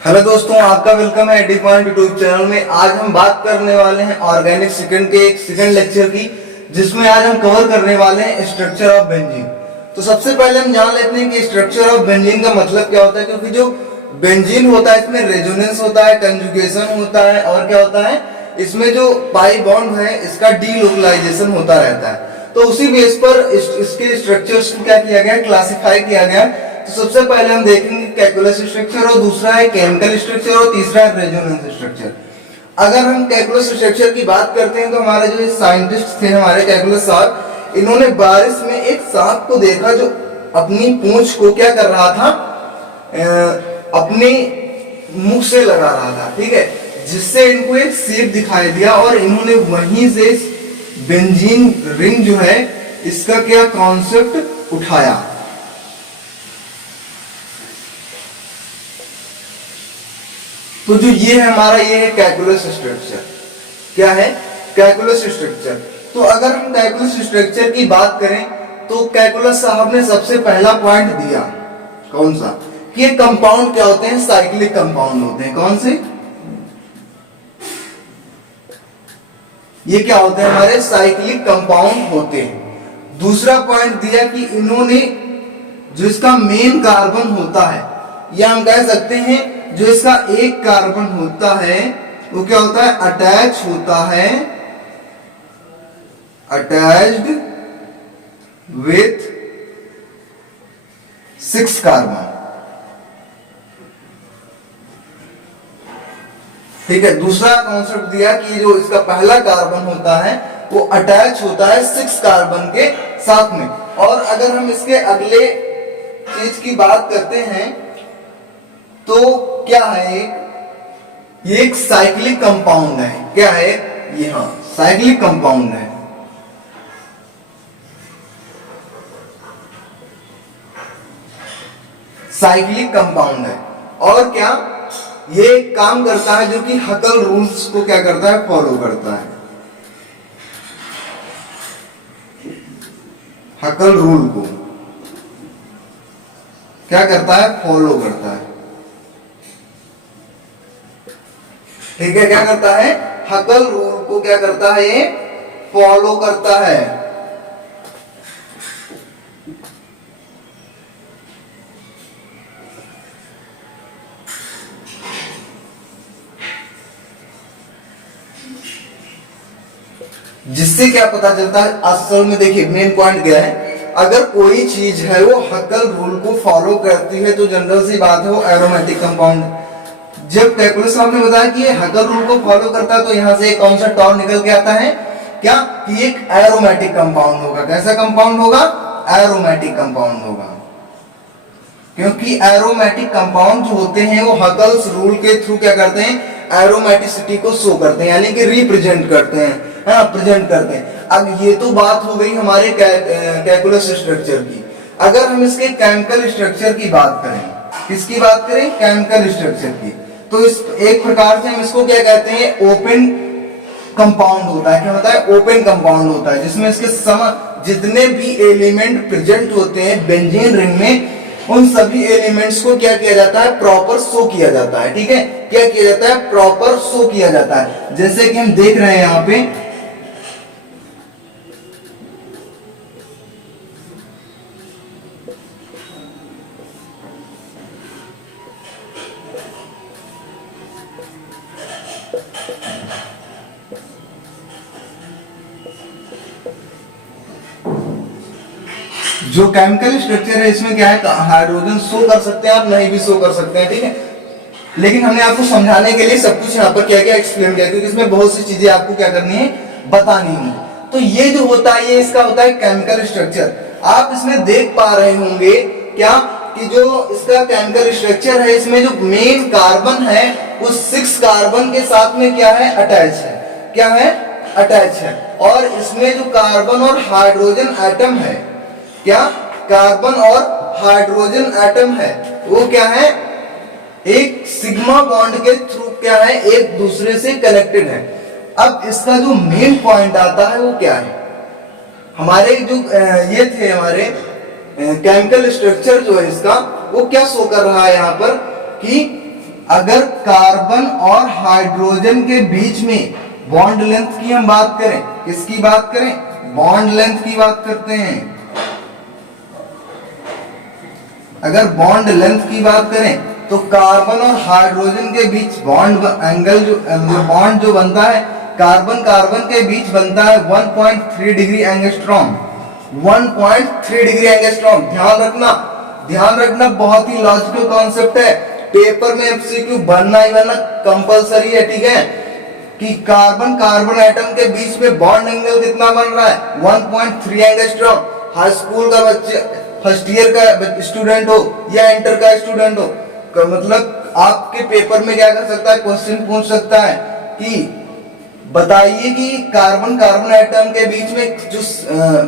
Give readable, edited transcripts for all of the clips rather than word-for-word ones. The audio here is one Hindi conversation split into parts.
हेलो दोस्तों, आपका वेलकम है एडी पॉइंट यूट्यूब चैनल में। आज हम बात करने वाले हैं ऑर्गेनिक सेकंड के एक सेकंड लेक्चर की, जिसमें आज हम कवर करने वाले हैं स्ट्रक्चर ऑफ बेंजीन। तो सबसे पहले हम जान लेते हैं कि स्ट्रक्चर ऑफ बेंजीन का मतलब क्या होता है, क्योंकि जो बेंजीन होता है इसमें रेजोनेंस होता है, कंजुगेशन होता है और क्या होता है, इसमें जो पाई बॉन्ड है इसका डीलोकलाइजेशन होता रहता है। तो उसी बेस पर इसके स्ट्रक्चर्स को क्या किया गया, क्लासिफाई किया गया। तो सबसे पहले हम देखेंगे कैलकुलस स्ट्रक्चर, और दूसरा है केमिकल स्ट्रक्चर, और तीसरा है रेजोनेंस स्ट्रक्चर। अगर हम कैलकुलस स्ट्रक्चर की बात करते हैं तो हमारे जो साइंटिस्ट थे हमारे कैलकुलस साहब, इन्होंने बारिश में एक सांप को देखा जो अपनी पूंछ को क्या कर रहा था, अपने मुंह से लगा रहा था, ठीक है, जिससे इनको एक शेप दिखाई दिया और इन्होंने वहीं से बेंजीन रिंग जो है इसका क्या कॉन्सेप्ट उठाया। तो जो ये है हमारा, ये है कैलकुलस स्ट्रक्चर। क्या है? Calculus structure. तो अगर हम कैलकुलस स्ट्रक्चर की बात करें तो कैलकुलस साहब ने सबसे पहला पॉइंट दिया, कौन सा, कि ये कंपाउंड क्या होते हैं, साइक्लिक कंपाउंड होते हैं। कौन से? ये क्या होते हैं हमारे, साइक्लिक कंपाउंड होते हैं। दूसरा पॉइंट दिया कि इन्होंने जो इसका मेन कार्बन होता है, या हम कह सकते हैं जो इसका एक कार्बन होता है वो क्या होता है, अटैच होता है, अटैच्ड विथ 6 कार्बन। ठीक है, दूसरा कॉन्सेप्ट दिया कि जो इसका पहला कार्बन होता है वो अटैच होता है 6 कार्बन के साथ में। और अगर हम इसके अगले चीज की बात करते हैं तो क्या है, ये एक साइक्लिक कंपाउंड है। क्या है ये? हाँ, साइक्लिक कंपाउंड है। साइक्लिक कंपाउंड है। और क्या, ये काम करता है जो कि हकल रूल्स को क्या करता है, फॉलो करता है। हकल रूल को क्या करता है, फॉलो करता है। ठीक है, क्या करता है, हकल रूल को क्या करता है, ये फॉलो करता है। जिससे क्या पता चलता है, असल में देखिए मेन पॉइंट क्या है, अगर कोई चीज है वो हकल रूल को फॉलो करती है तो जनरल सी बात है वो एरोमेटिक कंपाउंड। जब कैलकुलस साहब ने बताया कि ये हकल रूल को फॉलो करता है तो यहां से एक कौन सा टॉर निकल के आता है, क्या, कि एक एरोमेटिक कंपाउंड होगा। कैसा कंपाउंड होगा? एरोमेटिक कंपाउंड होगा। क्योंकि एरोमेटिक कंपाउंड जो होते हैं वो हकल्स रूल के थ्रू क्या करते हैं, एरोमेटिसिटी को शो करते हैं, यानी कि रिप्रेजेंट करते हैं, है ना, प्रेजेंट करते हैं। अब ये तो बात हो गई हमारे कैलकुलस स्ट्रक्चर की। अगर हम इसके केमिकल स्ट्रक्चर की बात करें, किसकी बात करें, केमिकल स्ट्रक्चर की, तो इस एक प्रकार से हम इसको क्या कहते हैं, ओपन कंपाउंड होता है। क्या होता है? ओपन कंपाउंड होता है, जिसमें इसके जितने भी एलिमेंट प्रेजेंट होते हैं बेंजीन रिंग में, उन सभी एलिमेंट्स को क्या किया जाता है, प्रॉपर शो किया जाता है। ठीक है, क्या किया जाता है, प्रॉपर शो किया जाता है। जैसे कि हम देख रहे हैं यहां पे, जो केमिकल स्ट्रक्चर है इसमें क्या है, हाइड्रोजन शो कर सकते हैं आप, नहीं भी शो कर सकते हैं। ठीक है, लेकिन हमने आपको समझाने के लिए सब कुछ यहाँ पर क्या क्या एक्सप्लेन किया, क्योंकि इसमें बहुत सी चीजें आपको क्या करनी है, बतानी है। तो ये जो होता है, ये इसका होता है केमिकल स्ट्रक्चर। आप इसमें देख पा रहे होंगे क्या, कि जो इसका केमिकल स्ट्रक्चर है, इसमें जो मेन कार्बन है उस 6 कार्बन के साथ में क्या है, अटैच है। क्या है? अटैच है। और इसमें जो कार्बन और हाइड्रोजन एटम है, क्या, कार्बन और हाइड्रोजन एटम है, वो क्या है, एक सिग्मा बॉन्ड के थ्रू क्या है, एक दूसरे से कनेक्टेड है। अब इसका जो मेन पॉइंट आता है वो क्या है, हमारे जो ये थे हमारे केमिकल स्ट्रक्चर जो है इसका, वो क्या शो कर रहा है यहाँ पर, कि अगर कार्बन और हाइड्रोजन के बीच में बॉन्ड लेंथ की हम बात करें, किसकी बात करें, बॉन्ड लेंथ की बात करते हैं। अगर बॉन्ड लेंथ की बात करें तो कार्बन और हाइड्रोजन के बीच बॉन्ड एंगल जो बॉन्ड जो बनता है कार्बन कार्बन के बीच बनता है 1.3 डिग्री एंगस्ट्रॉम। 1.3 डिग्री एंगस्ट्रॉम, ध्यान रखना बहुत ही लॉजिकल कॉन्सेप्ट है। पेपर में एमसीक्यू बनना ही बनना कंपलसरी है, ठीक है, कि कार्बन कार्बन एटम के बीच में बॉन्ड एंगल कितना बन रहा है, 1.3 एंगस्ट्रॉम। हाई स्कूल का बच्चे, फर्स्ट ईयर का स्टूडेंट हो या इंटर का स्टूडेंट हो, मतलब आपके पेपर में क्या कर सकता है, क्वेश्चन पूछ सकता है कि बताइए कि कार्बन कार्बन एटम के बीच में जो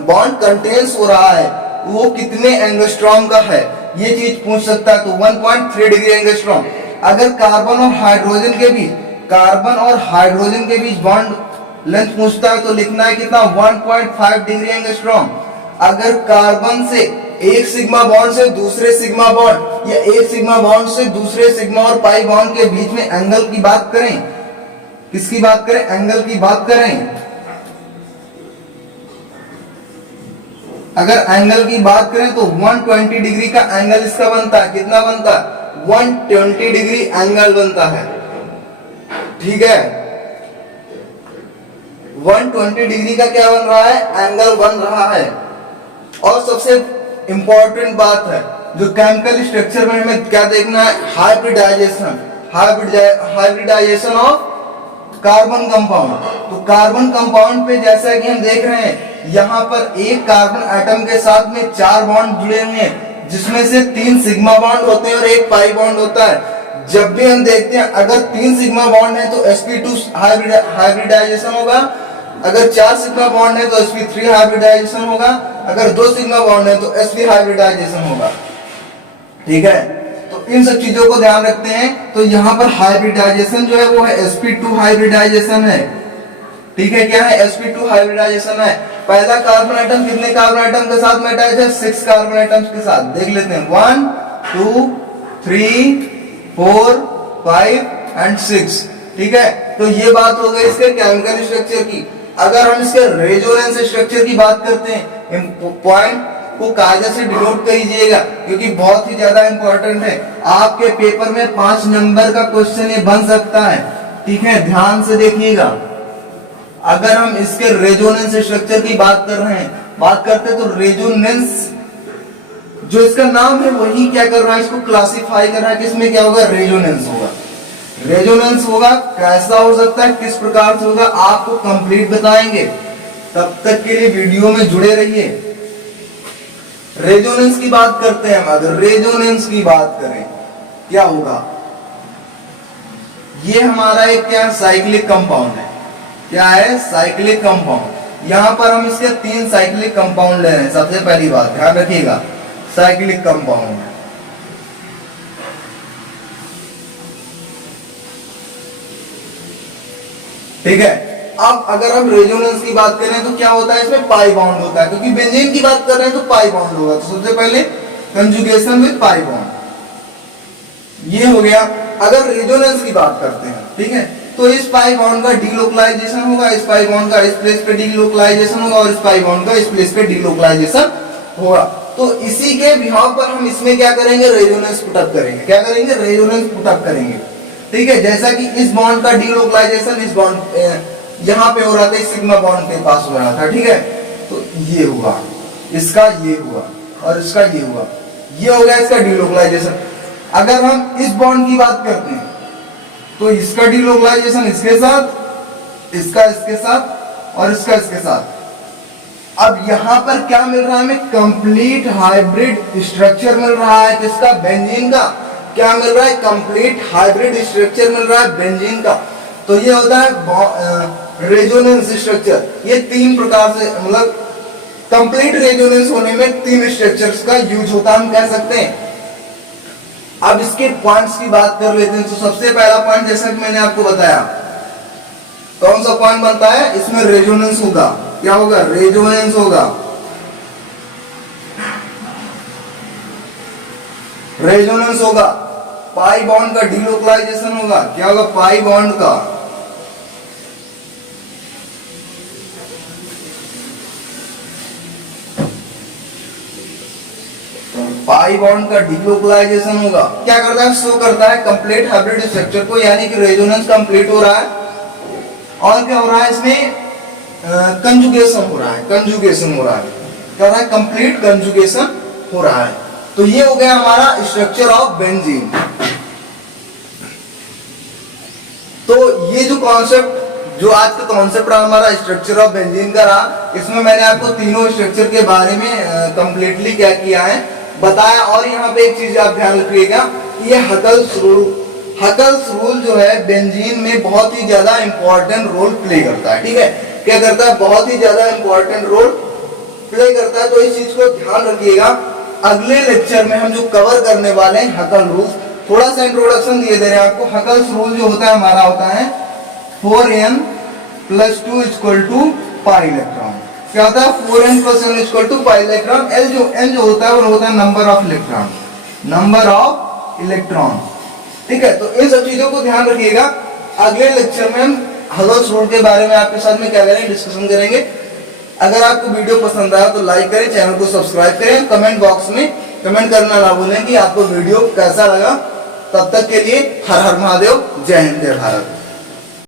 बॉन्ड कंटेन्स हो रहा है वो कितने एंगस्ट्रॉम का है, ये चीज पूछ सकता है। तो 1.3 डिग्री एंगस्ट्रॉम। अगर कार्बन और हाइड्रोजन के बीच बॉन्ड लेंथ पूछता है तो लिखना है कितना, 1.5 डिग्री एंगस्ट्रॉम। अगर कार्बन से एक सिग्मा बॉन्ड से दूसरे सिग्मा बॉन्ड या एक सिग्मा बॉन्ड से दूसरे सिग्मा और पाई बॉन्ड के बीच में एंगल की बात करें, किसकी बात करें, एंगल की बात करें, अगर एंगल की बात करें तो 120 डिग्री का एंगल इसका बनता है, कितना बनता है, 120 डिग्री एंगल बनता है, ठीक है। 120 डिग्री का क्या बन रहा है, एंगल बन रहा है। और सबसे इंपॉर्टेंट बात है जो केमिकल स्ट्रक्चर में हमें क्या देखना है, हाइब्रिडाइजेशन ऑफ कार्बन कंपाउंड। तो कार्बन कंपाउंड पे जैसा कि हम देख रहे हैं यहाँ पर एक कार्बन एटम के साथ में 4 बॉन्ड जुड़े हुए हैं, जिसमें से 3 सिग्मा बॉन्ड होते हैं और 1 पाई बॉन्ड होता है। जब भी हम देखते हैं अगर 3 सिग्मा बॉन्ड है तो sp2 हाइब्रिडाइजेशन होगा, अगर 4 सिग्मा बॉन्ड है तो sp3 हाइब्रिडाइजेशन होगा, अगर 2 सिग्मा बॉन्ड है तो sp हाइब्रिडाइजेशन होगा, ठीक है। तो इन सब चीजों को ध्यान रखते हैं। तो यहाँ पर हाइब्रिडाइजेशन जो है वो है sp2 हाइब्रिडाइजेशन है, ठीक है, क्या है, sp2 हाइब्रिडाइजेशन है। पहला कार्बन एटम कितने कार्बन एटम के साथ में अटैच है, 6 कार्बन एटम्स के साथ, देख लेते हैं 1 2 3 4 5 एंड 6, ठीक है। तो ये बात हो गई इसके केमिकल स्ट्रक्चर की। अगर हम इसके रेजोनेंस स्ट्रक्चर की बात करते हैं, पॉइंट को कायदे से डिनोट करिएगा क्योंकि बहुत ही ज्यादा इंपॉर्टेंट है। आपके पेपर में 5 नंबर का क्वेश्चन ये बन सकता है, ठीक है, ध्यान से देखिएगा। अगर हम इसके रेजोनेंस स्ट्रक्चर की बात कर रहे हैं, बात करते तो रेजोनेंस जो इसका नाम है वही क्या कर रहा है, इसको क्लासिफाई कर रहा है, किसमें क्या होगा, रेजोनेंस होगा। रेजोनेंस होगा, कैसा हो सकता है, किस प्रकार से होगा, आपको कंप्लीट बताएंगे। तब तक के लिए वीडियो में जुड़े रहिए। रेजोनेंस की बात करते हैं, अगर रेजोनेंस की बात करें क्या होगा, ये हमारा एक क्या साइक्लिक कंपाउंड है, क्या है, साइक्लिक कंपाउंड। यहां पर हम इसके 3 साइक्लिक कंपाउंड ले रहे हैं। सबसे पहली बात ध्यान रखिएगा, साइक्लिक कंपाउंड, ठीक है। अब अगर हम रेजोनेंस की बात करें तो क्या होता है, इसमें पाई बॉन्ड होता है, क्योंकि बेंजीन की बात कर रहे हैं तो पाई बॉन्ड होगा। तो सबसे पहले कंजुगेशन विद पाई बॉन्ड, ये हो गया। अगर रेजोनेंस की बात करते हैं, ठीक है, तो इस पाई बॉन्ड का डीलोकलाइजेशन होगा, इस पाई बॉन्ड का इस प्लेस पे डीलोकलाइजेशन होगा और इस पाई बॉन्ड का इस प्लेस पे डीलोकलाइजेशन होगा। तो इसी के बिहाव पर हम इसमें क्या करेंगे, रेजोनेंस पुटअप करेंगे। क्या करेंगे, रेजोनेंस पुटअप करेंगे, ठीक है। जैसा कि इस बॉन्ड का डीलोकलाइजेशन इस बॉन्ड यहाँ पे हो रहा था, इस सिग्मा बॉन्ड के पास हो रहा था, ठीक है। तो ये हुआ, इसका ये हुआ और इसका ये हुआ, ये हो गया इसका डीलोकलाइजेशन। अगर हम इस बॉन्ड की बात करते हैं तो इसका डीलोकलाइजेशन इसके साथ, इसका इसके साथ और इसका इसके साथ। अब यहां पर क्या मिल रहा है हमें, कंप्लीट हाइब्रिड स्ट्रक्चर मिल रहा है, किसका, बेंजीन का। क्या मिल रहा है, कंप्लीट हाइब्रिड स्ट्रक्चर मिल रहा है बेंजीन का। तो ये होता है रेजोनेंस स्ट्रक्चर। ये 3 प्रकार से, मतलब कंप्लीट रेजोनेंस होने में 3 स्ट्रक्चर्स का यूज होता है, हम कह सकते हैं। अब इसके पॉइंट्स की बात कर लेते हैं। तो सबसे पहला पॉइंट, जैसा कि मैंने आपको बताया, कौन सा पॉइंट बनता है, इसमें रेजोनेंस होगा। क्या होगा, रेजोनेंस होगा, रेजोनेंस होगा। पाई बॉन्ड का डीलोकलाइजेशन होगा। क्या होगा? पाई बॉन्ड का डीलोकलाइजेशन होगा। क्या करता है? शो करता है कंप्लीट हाइब्रिड स्ट्रक्चर को, यानी कि रेजोनेंस कंप्लीट हो रहा है। और क्या हो रहा है इसमें? कंजुगेशन हो रहा है। क्या हो रहा है? कंप्लीट कंजुगेशन हो रहा है। तो ये हो गया हमारा स्ट्रक्चर ऑफ बेंजीन। तो ये जो कॉन्सेप्ट, जो आज का कॉन्सेप्ट रहा हमारा स्ट्रक्चर ऑफ बेंजीन का रहा, इसमें मैंने आपको तीनों स्ट्रक्चर के बारे में कंप्लीटली क्या किया है, बताया। और यहाँ पे एक चीज आप ध्यान रखिएगा कि ये हकल्स रूल जो है बेंजीन में बहुत ही ज्यादा इंपॉर्टेंट रोल प्ले करता है। ठीक है, क्या करता है? बहुत ही ज्यादा इंपॉर्टेंट रोल प्ले करता है। तो इस चीज को ध्यान रखिएगा। अगले लेक्चर में हम जो कवर करने वाले हैं हकल रूल्स, थोड़ा सा इंट्रोडक्शन दिए दे रहे हैं आपको। हकल्स रूल जो होता है हमारा होता है 4n + 2 = पाई इलेक्ट्रॉन। क्या होता है? 4n + 1 = pi electron. n जो होता है वो होता है नंबर ऑफ इलेक्ट्रॉन। ठीक है, तो इन सब चीजों को ध्यान रखिएगा। अगले लेक्चर में हम हकल्स रूल के बारे में आपके साथ में क्या करेंगे, डिस्कशन करेंगे। अगर आपको वीडियो पसंद आया तो लाइक करें, चैनल को सब्सक्राइब करें, कमेंट बॉक्स में कमेंट करना ना भूलें कि आपको वीडियो कैसा लगा। तब तक के लिए हर हर महादेव, जय हिंद, जय भारत।